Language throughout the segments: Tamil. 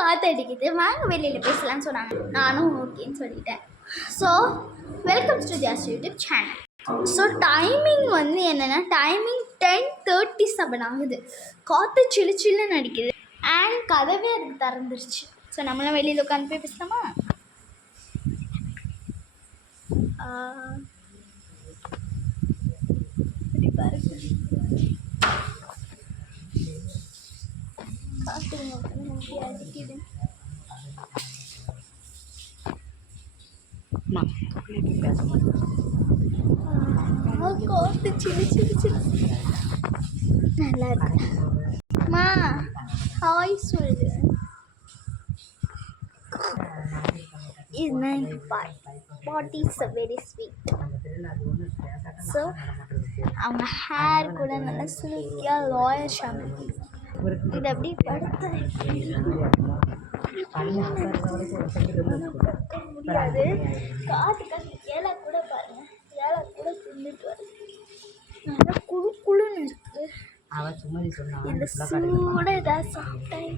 காற்று அடிக்குது, வாங்க வெளியில் பேசலான்னு சொன்னாங்க. நானும் ஓகேன்னு சொல்லிட்டேன். So welcome to Thiya's YouTube channel. So timing வந்து என்னென்னா, டைமிங் 10:37 ஆகுது. காற்று சில்லு சில்லுன்னு அடிக்குது அண்ட் கதவே அதுக்கு திறந்துருச்சு. ஸோ நம்மளாம் வெளியில் உட்காந்து போய் பேசலாமா? அடிக்குது. காற்று சில்லு சில்லு சில்லு நல்லா இருக்கு. மா ஹாய் சொல்லு. Is 95. What is a very sweet. So அவங்க ஹேர் கூட நல்லா சில்கியாக லாயர் ஷாம்பு. இது அப்படி படுத்த முடியாது. காற்று ஏழை கூட பாருங்க, ஏழை கூட தின்னுட்டு வருது. நல்லா குழு குழுன்னு இருக்கு. இந்த சூட ஏதாவது சாப்பிட்டேன்.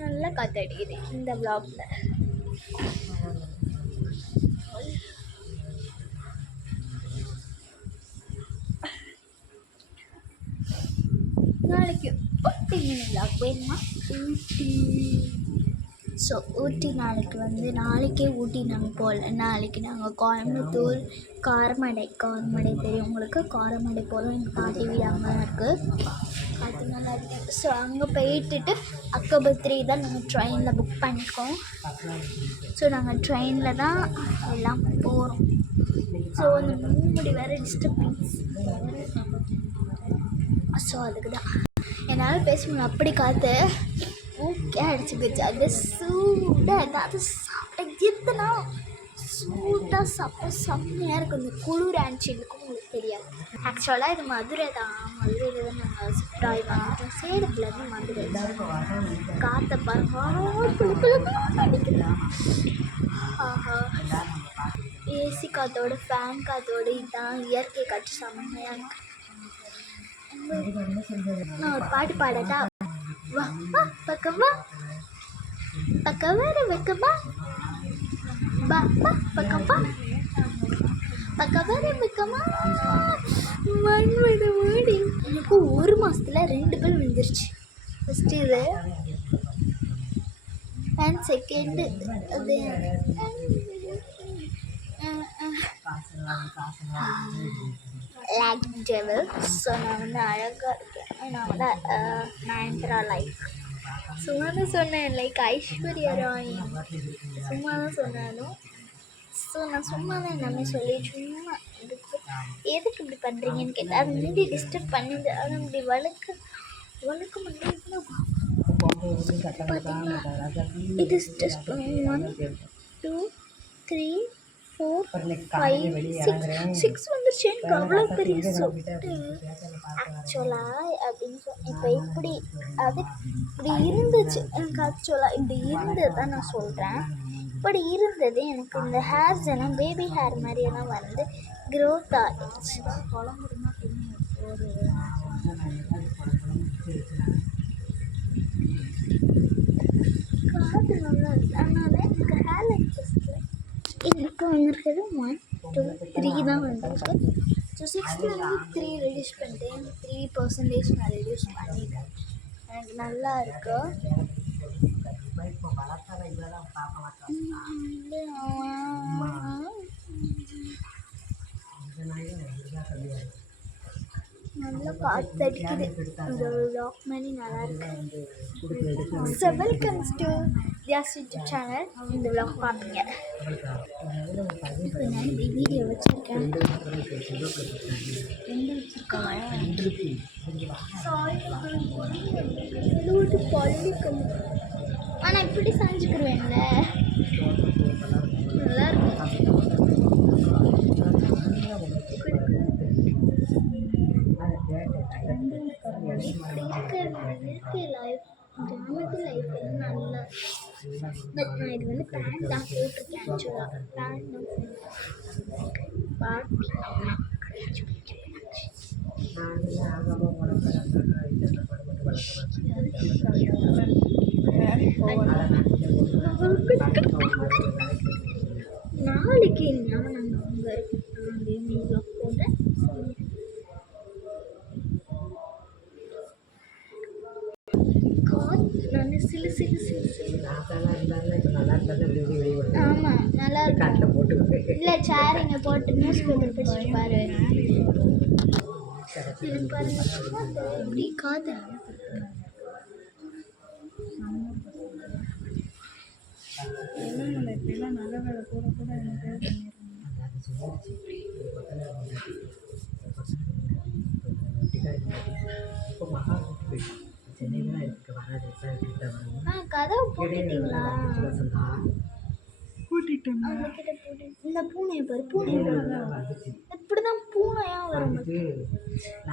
நல்லா காற்று அடிக்குது இந்த vlogல. நாளைக்கு ஊட்டி vlog வேணுமா? ஊட்டி. ஸோ ஊட்டி நாளைக்கே ஊட்டி நாங்கள் போகல. நாளைக்கு நாங்கள் கோயம்புத்தூர் காரமடை தெரியும் உங்களுக்கு. காரமடை போகிறோம். எங்கள் பாட்டி வீடு அங்கே தான் இருக்குது. அது நல்லா இருக்குது. ஸோ அங்கே போயிட்டுட்டு அக்டோபர் 3 தான் நாங்கள் ட்ரெயினில் புக் பண்ணியிருக்கோம். ஸோ நாங்கள் ட்ரெயினில் தான் எல்லாம் போகிறோம். ஸோ அந்த முன்னாடி வேறு டிஸ்டர்பன்ஸ். ஸோ அதுக்கு தான் என்னால் பேச முடியல. அப்படி காற்று ஓகே அடிச்சுக்கிச்சு. அது சூடாக ஏதாவது சாப்பிட்ட எத்தனா சூடாக சாப்பிட்டா செம்மையாக இருக்கும். இந்த குளிர் ஆன்ச்சிலுக்கும் உங்களுக்கு தெரியாது. ஆக்சுவலாக இது மதுரை தான். மதுரையில் தான் நாங்கள் ஷிஃப்ட் ஆகி வந்துட்டோம். சேலத்துலேருந்து மதுரை. காற்றை பாருங்க அடிக்குது. ஆஹா, ஏசி காற்றோட ஃபேன் காற்றோடு இதுதான் இயற்கை காற்று செம்மையாக இருக்கு. நான் ஒரு பாட்டு பாடட்டா? வா வா பக்கமா பக்கவார வைக்கமா பா பா பக்கமா பக்கவார வைக்கமா மண்மத மூடி. எனக்கு ஒரு மாதத்தில் 2 பேர் வந்துருச்சு. ஃபஸ்ட்டு இது அண்ட் செகண்டு அது லைக் டெவல். ஸோ நான் வந்து அழகாக இருக்கேன். நான் வந்து நயன்தாரா லைக் சும்மா தான் சொன்னேன். லைக் ஐஸ்வர்யா ராய் சும்மா தான் சொன்னாலும். ஸோ நான் சும்மா தான் எல்லாமே சொல்லி சும்மா எதுக்கு இப்படி பண்ணுறீங்கன்னு கேட்டேன். அது முன்னாடி டிஸ்டர்ப் பண்ணிது. அது இப்படி வழுக்க முடியும். பார்த்தீங்கன்னா இட் இஸ் ஜஸ்ட் 1 2 3 4 5 6 வந்துருச்சு. எனக்கு அவ்வளோ பெரிய சொட்டு. ஆக்சுவலாக அப்படின்னு இப்போ இப்படி அது இப்படி இருந்துச்சு எனக்கு. ஆக்சுவலாக இப்படி இருந்தது தான் நான் சொல்கிறேன். இப்படி இருந்தது எனக்கு. இந்த ஹேர்ஸ் எல்லாம் பேபி ஹேர் மாதிரியெல்லாம் வந்து க்ரோத் ஆகிடுச்சு. காது நல்லா இருக்கு. அதனால் எனக்கு ஹேர் லைக் ஜஸ்ட்டில் இது இப்போ வந்துருக்கிறது 1 2 3 தான் வந்துருக்கு. ஸோ 6லேருந்து 3 ரெடியூஸ் பண்ணிட்டேன். 3% நான் ரெடியூஸ் பண்ணிட்டேன். எனக்கு நல்லா இருக்கு. நல்லா காற்று அடிக்குது. இந்த vlog மாதிரி நல்லா இருக்கு. So welcomes to Thiya's YouTube channel. இந்த vlog பார்ப்பீங்க. இப்போ நான் இந்த வீடியோ வச்சுருக்கேன். எங்கே வச்சுருக்கேன்? ஆனால் இப்படி சாஞ்சுக்கிருவேன்ல. நல்லா இருக்கும். இயற்கை லைஃப் கிராமத்து லைஃப் நல்லா நான் இது வந்து பேண்ட் தான் போட்டிருக்கேன். ஆக்சுவலாக பேண்ட் தான் பாட்டி அம்மா நாளைக்கு நான் நாங்கள் அங்கே இருக்கோம் போடுறேன். நான் சிலு சிலு சிலு சிலு ஆமாம் நல்லா இருக்கும். இல்லை சேர் இங்கே போட்டு நியூஸ் பேப்பர் படிச்சுட்டு பாரு. இது பாருங்க இப்படி காது நல்ல வேலை கூட கூட கதவு போட்டுட்டீங்களா? கூட்டிட்டேன். இந்த பூனையை பாரு, பூனை இப்படிதான் பூனையா வரும்.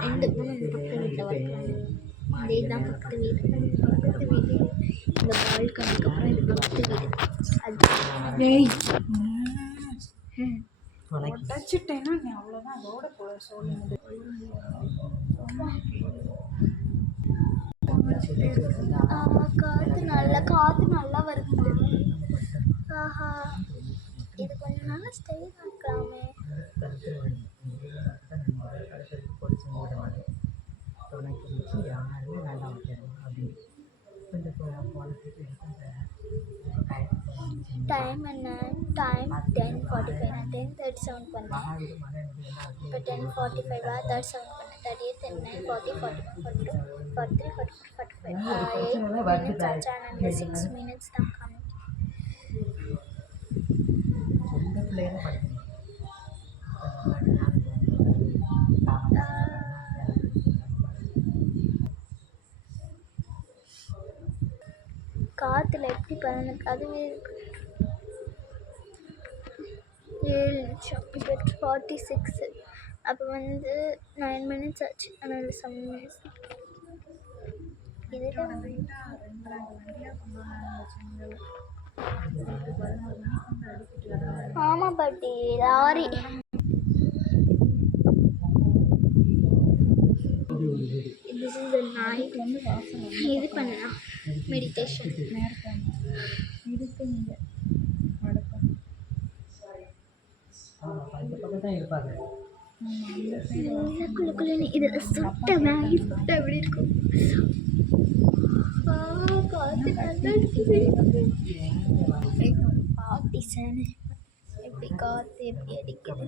ரெண்டு பூனை இந்த பக்கத்து வீட்டில் வளர்க்குறாங்க. இதே தான் பக்கத்து வீடு இந்த பால்கனிக்கு அப்புறம் இது பக்கத்து வீடு. அது உடச்சிட்டேன்னா நீ அவ்வளோதான். அதோட போல சொல்லுங்க. காற்று நல்லா வருது. ஆஹா, இது கொஞ்சம் நல்லா ஸ்டைல் ஆக்கலாமே. டைம் என்ன? டைம் 10:45. நான் 10:37 பண்ணேன். இப்போ 10:45 37 பண்ணேன். 38 39 40 41 42 43 44 45 8 minutes ஆச்சு. ஆனால் 6 minutes தான் காமிக்கும். காற்றுல எப்படி பறந்துருக்கு அதுவே இருக்கு. 7 நிமிஷம். இப்போ 46. அப்போ வந்து 9 minutes ஆச்சு. ஆனால் 7 minutes இதுதான். ஆமாம் பாட்டி, lorry. This is the night. இது பண்ணலாம் மெடிடேஷன். இதில் சுட்ட மேகி சுட்ட எப்படி இருக்கும்? காற்று நல்லா இருக்குது. பாட்டி சாணி எப்படி காற்று எப்படி அடிக்குது.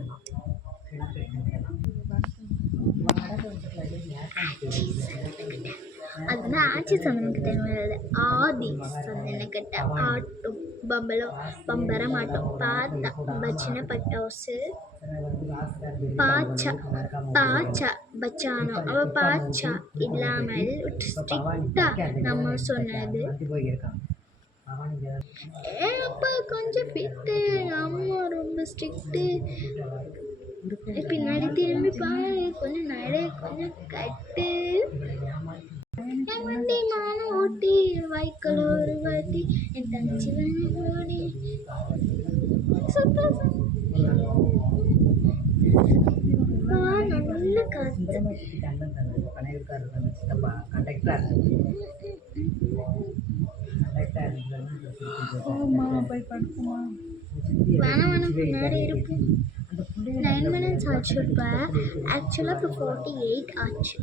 அதுதான் ஆட்சி சந்தனக்கிட்ட ஆதி சந்தனக்கிட்ட ஆட்டும் பம்பரம் ஆட்டும் பார்த்தா பச்சின பட்டாசு பாச்சா பச்சானோ அவ பாச்சா இல்லாமல் ஸ்ட்ரிக்டா நம்ம சொன்னது. அப்பா கொஞ்சம் ஃபிட்டு, அம்மா ரொம்ப ஸ்ட்ரிக்ட்டு. பின்னாடி திரும்பி பாரு, கொஞ்சம் நடை கொஞ்சம் கட்டு. என் வண்டி மானம் ஓட்டி வைக்கல் ஒரு வாட்டி என் தங்கச்சி ஓடி நல்ல காற்று. வேணாம் முன்னாடி இருப்போம். 9 minutes ஆச்சு. இப்போ ஆக்சுவலாக இப்போ 48 ஆச்சு.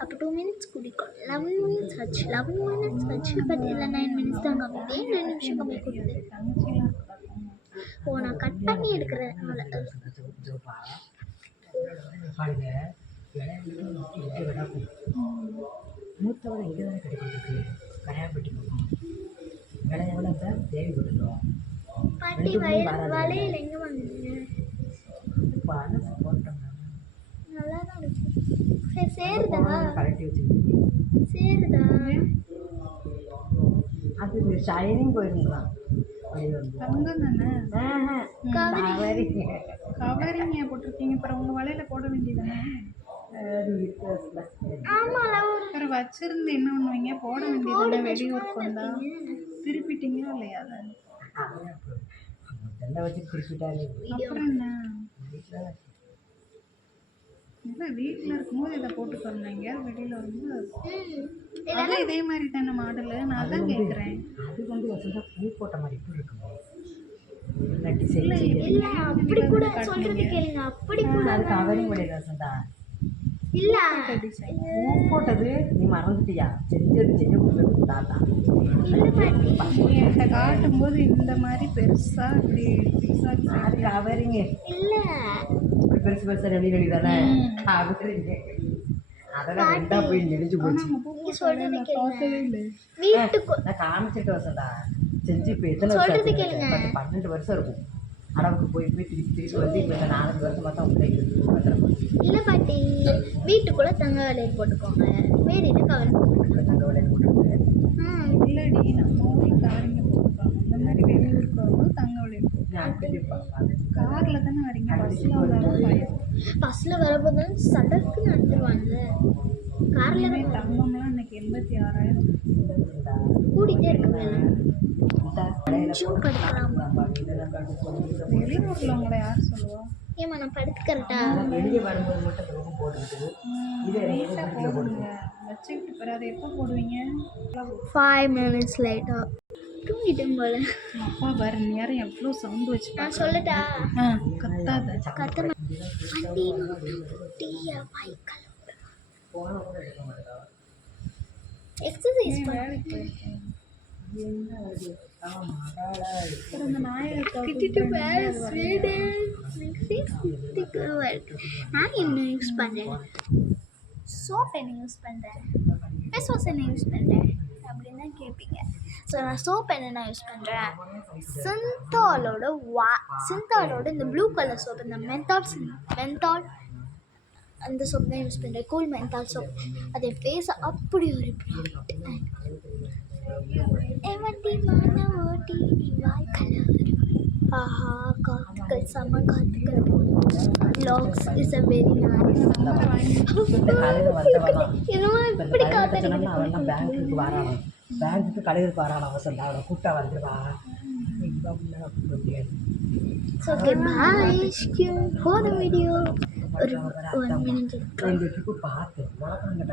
அப்போ 2 minutes குடிக்கும். 11 minutes ஆச்சு. 11 minutes ஆச்சு. பட் இல்லை 9 minutes தான் கம்மி. 2 நிமிஷம் கம்மி கொடுக்குது. ஓ, நான் கட் பண்ணி எடுக்கிறதுனால மூத்தவளை இங்கே தானே கிடைக்கிறது. கரையாப்பட்டி விலை எவ்வளோ சார்? தேவைப்பட்டுருவோம். பாட்டி வளையல் எங்கே வாங்குறீங்க? பணம் போட்டோம். நல்லா தான் இருக்கு. சரி, சேருதா? கரெக்டி வச்சுருக்கீங்க. சேருதா? அது ஷைனிங் போயிருந்தான். கவரிங்க போட்டிருக்கீங்க. அப்புறம் உங்கள் வலையில் போட வேண்டியதானே? ஆமாம், வேறு வச்சுருந்து என்ன பண்ணுவீங்க? போட வேண்டியதானே? வெளியூருக்கு வந்தால் திருப்பிட்டீங்களா இல்லையா அதை? இதெல்லாம் வச்சு குறிப்பிட்டாலே அப்புறம் என்ன? இல்லை வீட்டில் இருக்கும்போது இதை போட்டுக்கணும். எங்கேயாவது வெளியில் வந்து அதான் இதே மாதிரி தானே மாடலு. நான் தான் கேட்குறேன். அது வந்து வசந்தா பூ போட்ட மாதிரி இப்படி இருக்குமா? இல்லாட்டி சரி இல்லை இல்ல அப்படி கூட சொல்றது கேளுங்க, அப்படி கூட அது கவரிங் பண்ணிடுற வசந்தா. இல்ல டிசைன் பூ போட்டது நீ மறந்துட்டியா? செஞ்சது செஞ்சு கொடுத்தது தாத்தா. இல்ல பாட்டி, நீ என்கிட்ட காட்டும்போது இந்த மாதிரி பெருசாக இப்படி பீஸாக அது கவரிங்க இல்ல இப்படி பெருசு பெருசா ரெடி தானே கவரிங்க. அதெல்லாம் ரெண்டா போய் நெளிஞ்சு போச்சு. நீங்க சொல்றது கேளுங்க, பார்க்கவே இல்லை. வீட்டுக்கு நான் காமிச்சிட்டு வசந்தா செஞ்சு இப்போ எத்தனை சொல்றது வருஷம் கேளுங்க. ஆச்சு? 12 வருஷம் இருக்கும். அளவுக்கு போய் திருப்பி வந்து இப்போ இந்த 4 வருஷமாக தான் உள்ள இருக்குது. இல்ல பாட்டி, வீட்டுக்குள்ள தங்க வளையல் போட்டுக்கோங்க, வேற என்ன கவலை போட்டுக்கோங்க. தங்க வளையல் போட்டுருக்கு. இல்லடி, நம்ம ஊரில் காரிங்க போட்டுருப்பாங்க. இந்த மாதிரி வெளியூருக்கு வரும்போது தங்க வளையல் போட்டு நான் அப்படி பார்ப்பேன். காரில் தானே வரீங்க, பஸ்ஸில் வந்தாலும் பயம். பஸ்ல வரும்போது சடக்கு நடத்துருவாங்க, கார்ல இனிமே தங்கம்லாம் இன்னைக்கு 86,000. கூட்டிகிட்டே இருக்க வேலை. கொஞ்சம் வெளியூரில் உங்களை யார் சொல்லுவா? ஏமா நான் படுத்துக்கிறட்டா? வெளியே வரும்போது மட்டும் ரூம் போட்டுக்கிட்டு இது நீட்டாக போடுங்க, வச்சுக்கிட்டு பிறகு அதை எப்போ போடுவீங்க? 5 minutes later தூங்கிட்டேன் போல. அப்பா பாரு நேரம் எவ்வளோ சவுண்டு வச்சு. நான் சொல்லட்டா? கத்தாத. கத்த வண்டி டீயா பைக்கல் எக்ஸசைஸ் வேலைக்கு போயிருக்கேன். அப்புறம் இந்த நாயை கிட்டிட்டு நான் என்ன யூஸ் பண்ணுறேன், சோப் என்ன யூஸ் பண்ணுறேன், ஃபேஸ் வாஷ் என்ன யூஸ் பண்ணுறேன் அப்படின்னு தான் கேட்பீங்க. ஸோ நான் சோப் என்ன யூஸ் பண்ணுறேன், சிந்தாலோட இந்த ப்ளூ கலர் சோப், இந்த மென்தால் அந்த சோப் தான் யூஸ் பண்ணுறேன், கூல் மென்தால் சோப். அது ஃபேஸ் அப்படி ஒரு ப்ராடக்ட். ஓட்டி ஆஹா காத்துக்கள் செம்ம காத்துக்கள். Vlogs is a very nice. என்னமோ இப்படி காத்து அவன் பேங்க்குக்கு வரான், பேங்க்குக்கு கடைகளுக்கு வரான். அவசரம் அவனை கூப்பிட்டா வந்துடுவா. Okay bye, for the video. ஒரு 1 minute பார்த்தேன்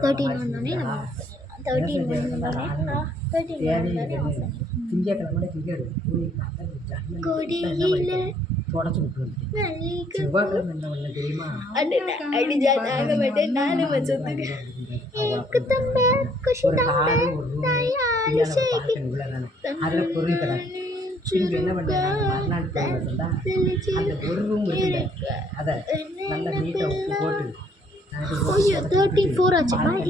13 வந்தோடனே நம்ம 13 வந்தோடனே 13 வந்தோடனே திங்கக்கிழமை திங்கடு கொடியில தொடச்சு விட்டு செவ்வாய்க்கிழமை என்ன பண்ண தெரியுமா? அடிஜா நாங்க மட்டும் நாலு மச்சத்துக்கு ஒரு காடு ஒரு ரூம் அதில் பொருள் கிடையாது. திரும்பி என்ன பண்ணுறாங்க, மறுநாள் போய் வந்தா அந்த ஒரு ரூம் இருக்குது, அதை நல்லா நீட்டாக உப்பு போட்டு 34 ஆச்சு பாய்.